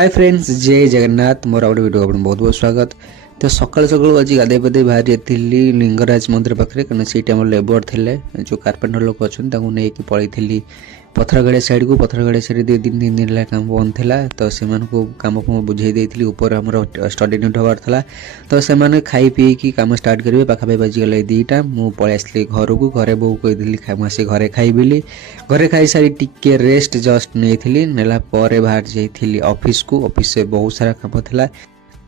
Hi friends, जय Jagannath. More out video आपन बहुत बहुत स्वागत। तो सकाल सकाल आज गाधे पाधे बाहर जाती लिंगराज मंदिर पाखे कहीं सीट आम लेबर थे जो कारपेंटर लोक अच्छा नहीं पलि पथरगाड़िया साइड को। पथरगाड़िया साइड 2 3 दिन है काम बंद था तो से कम कम बुझे देती ऊपर आम स्टडी यूनिट हबार था तो से खाई पी कम स्टार्ट करेंगे। पाखापाखि बाजिगला 2टा मुझे पलि आसली घर को। घरे बो कही मुझे घरे खाइबिली। घरे खाई सारी टिके रेस्ट जस्ट नहीं नेला बाहर जाइली ऑफिस को। ऑफिस से बहुत सारा काम था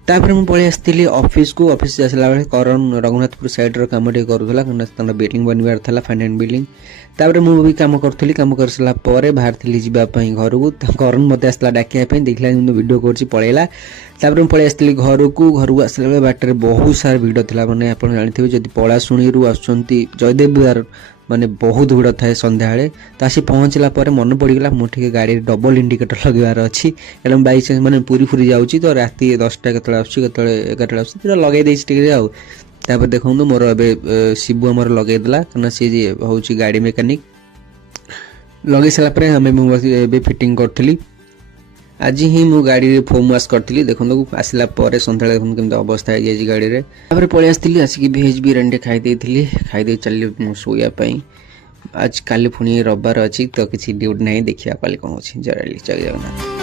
तापर मुझे पलि आसती ऑफिस को। ऑफिस आसला बेले करण रघुनाथपुर साइड रो टे करूला बिल्डिंग बनवार था फाइन एंड बिल्डिंग। तापर मुझे भी कम करी कम कर सारा बाहर थी जावाई घर को। करण मत आसला डाकिया देखला वीडियो कर पलैला। तापर मुझे पलि आसती घर को आसला बेले बाटर बहुत सारा भिड़ था मैंने आप जानते जब पलाशुणी आसुँच जयदेव विहार माने बहुत भिड़ थाए संध्या तो आसी पहुँचला मन पड़गला मुझे गाड़ी डबल इंडिकेटर लगवार अच्छी एवं बै चान्स मैंने पूरी फूरी जाऊँगी तो राति 10टा के आस लगे तापर देखो मोर ए शिबू आमर लगेदेला कहीं सी हूँ गाड़ी मेकानिक लगे सारापर आम फिटिंग करी। आज ही मु गाड़ी फोम वाश करी देखो आसला सन्ध्या देखो केमती अवस्था है गाड़ी में। तापर पलि आसती आसिक भेज बिरियानी खाई चली शोयापाई। आज काली पुणी रविवार अच्छी तो किसी ड्यूटी ना देखिए कल कौन अच्छी जय जगन्नाथ।